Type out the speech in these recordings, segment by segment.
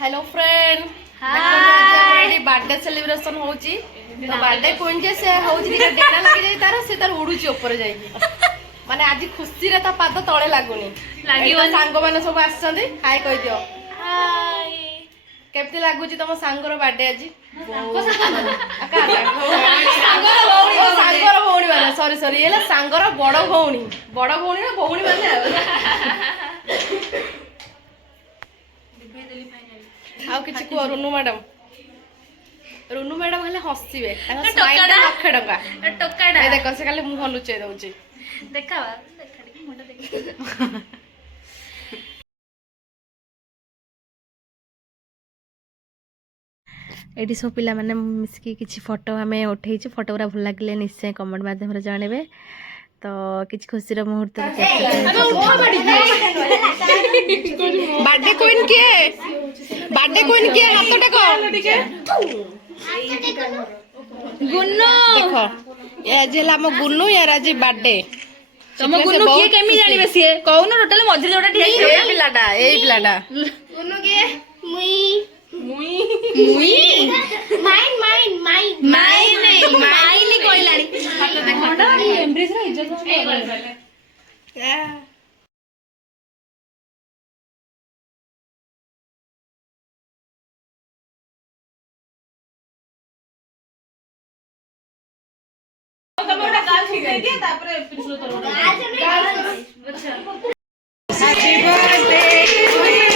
Hello friend हाय birthday celebration होची तो birthday कोन जे से होची दिना डेना लागि जाई तार से तार उडुची ऊपर जाई माने आज खुशी रे ता पाद तळे लागुनी लागियो सांग माने सब आछंदी हाय कहि दियो हाय केप्ती लागुची तम सांगर बर्थडे आज सांगर भौणी माने सॉरी सॉरी एला सांगर बड़ भौणी ना भौणी माने आउ किछि को रुनु मैडम खाली हसिबे ताका स्माइल लखे टका ए देखो से खाली मुंह लुचै दउची देखावा देखाडी मोटा देख एटी सब पिला माने मिसकी किछि फोटो हमें उठै छी फोटो पूरा भल लागले निश्चय कमेंट माध्यम रे जानबे तो किछि खुशी रो मुहूर्त बर्थडे कोइन के हाथ टाको गुन्नू देखो ये जेला हम गुन्नू यार आज बर्थडे तुम गुन्नू किए केमी जानिबे सिए कहू न टोटल मझे जोटा ठिया ए पिलाटा गुन्नू के मुई माइन नहीं कोइलाड़ी हाथ देखो एम्ब्रेस रे इज्जत तमोटा गाल ठीक दे दिया तापरे पिछलो तो अच्छा हैप्पी बर्थडे टू यू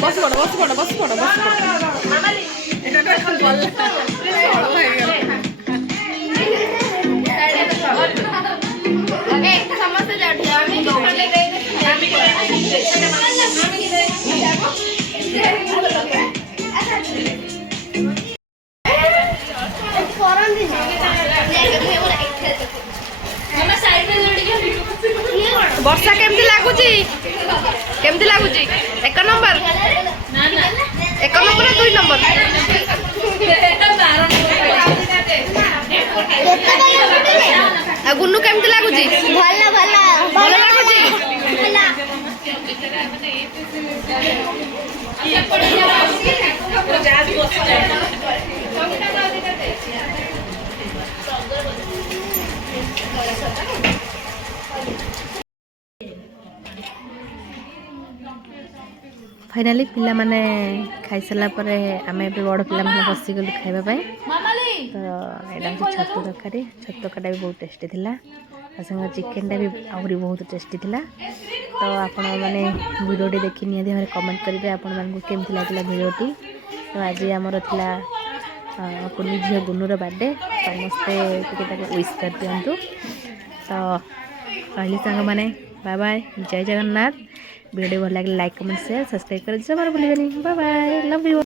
बस पड़ मामाली एटा तो भल ओके समस्त जाट आमी गोखले दे वर्षा केमती लागुची एक नंबर एक नंबर ना दुई नंबर गुन्नू केमती लागुची भल लागुची फाइनाली पिला माने खाई सारा पर आम ए बड़ पिला माने बसी गलु खाइबा पाई तो एटा छतु तरकारी छतु तरकाटा भी बहुत टेस्टी थिला संग चिकेन भी आहरी बहुत टेस्टी थिला तो आपण माने वीडियोटी देखि निया दे कमेंट करिवे आपण मानकु केमथि लागला वीडियोटी तो आज हमर थिला कुनी झियो गुन्नूर बर्थडे समस्ते टिके विश कर दियंतु तो कहली संग माने बाय बाय जय जगन्नाथ वीडियो भल लगे लाइक कमेंट शेयर सब्सक्राइब कर दीजिए बाय बाय लव यू।